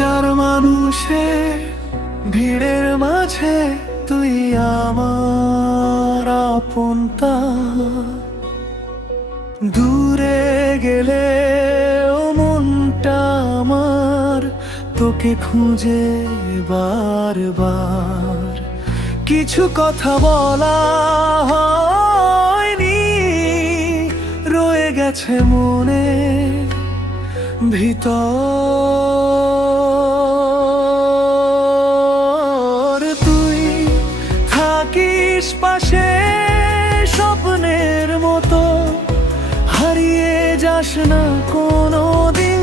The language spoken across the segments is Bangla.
হাজার মানুষের ভিড়ের মাঝে তুই আমার আপনটা। দূরে গেলে ও মনটা আমার তোকে খুঁজে বারবার। কিছু কথা বলা হয়নি, রয়ে গেছে মনে ভিতর। তুই থাকিস পাশে স্বপ্নের মতো, হারিয়ে যাস না কোনো দিন।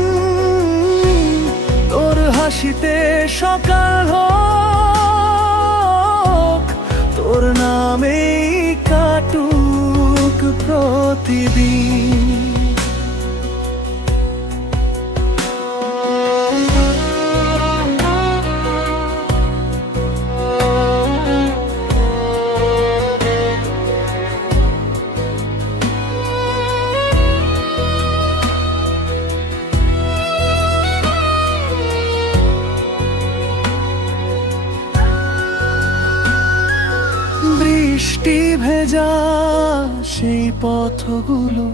তোর হাসিতে সকাল হোক, তোর নামেই কাটুক প্রতিদিন। বৃষ্টি ভেজা সেই পথগুলো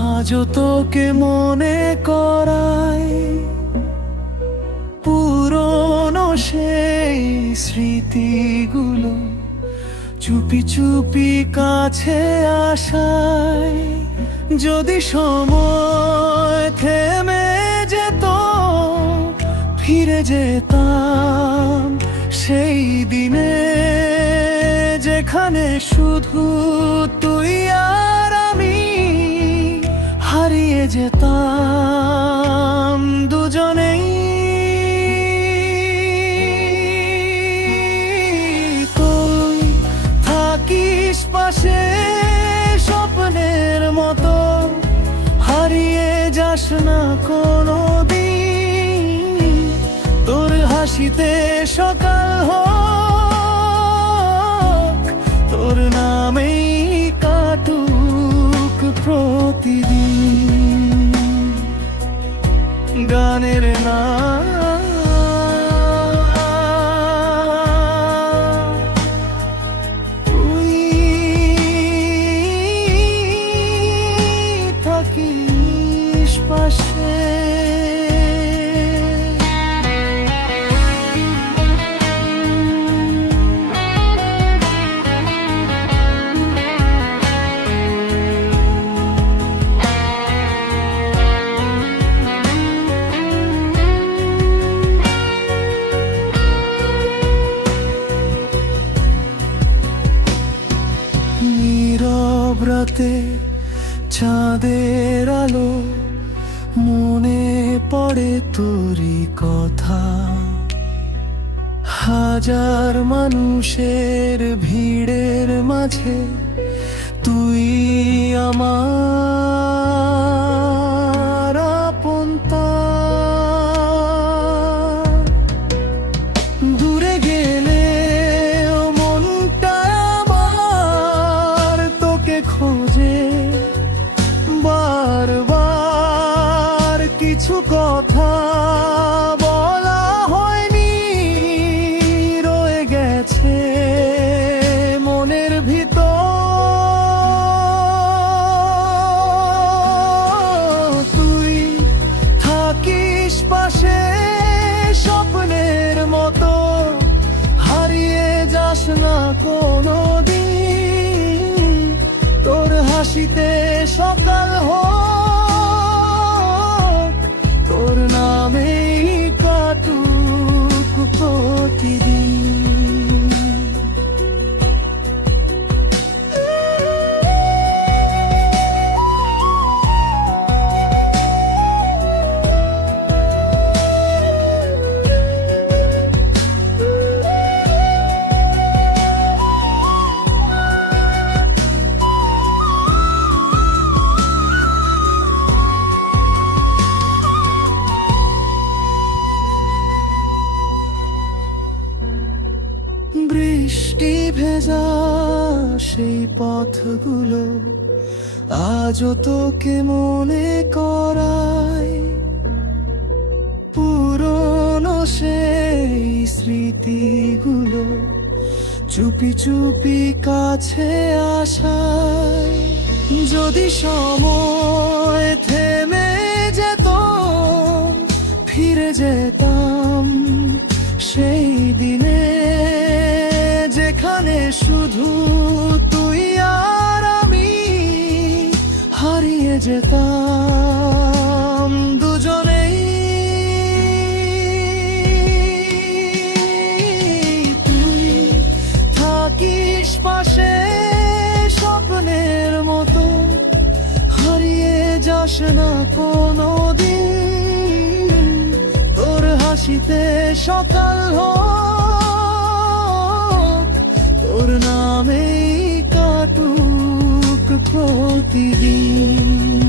আজও তোকে মনে করায়। পুরনো সেই স্মৃতিগুলো চুপি চুপি কাছে আসায়। যদি সময় থেমে যেত, ফিরে যেতাম সেই দিনে, যেখানে শুধু তুই আর আমি হারিয়ে যেতাম দুজনেই। তুই থাকিস পাশে স্বপ্নের মতো, হারিয়ে যাস না কোনো দিন। তোর হাসিতে সকাল হোক, তোর নামেই কাটুক প্রতিদিন। গানের নাম তুই থাকিস পাশে। নীরব রাতে চাঁদের আলো, মনে পড়ে তোরই কথা। হাজার মানুষের ভিড়ের মাঝে তুই আমার আপনটা। দূরে গেলে ও মনটা আমার তোকে খোঁজে বারবার। কিছু কথা বলা হয়নি, রয়ে গেছে মনের ভিতর। তুই থাকিস পাশে স্বপ্নের মতো, হারিয়ে যাস না কোনো দিন। তোর হাসিতে সকাল হোক, তোর নামেই কাটুক প্রতিদিন। বৃষ্টি ভেজা সেই পথগুলো আজও তোকে মনে করায়। পুরনো সেই স্মৃতিগুলো চুপি চুপি কাছে আসায়, যদি সময় থেমে যেত ফিরে যেতাম সেই দিনে, যেখানে শুধু তুই আর আমি হারিয়ে যেতাম দুজনেই। তুই থাকিস পাশে স্বপ্নের মতো, হারিয়ে যাস না কোনো দিন। তোর হাসিতে সকাল হোক, তোর নামেই কাটুক প্রতিদিন।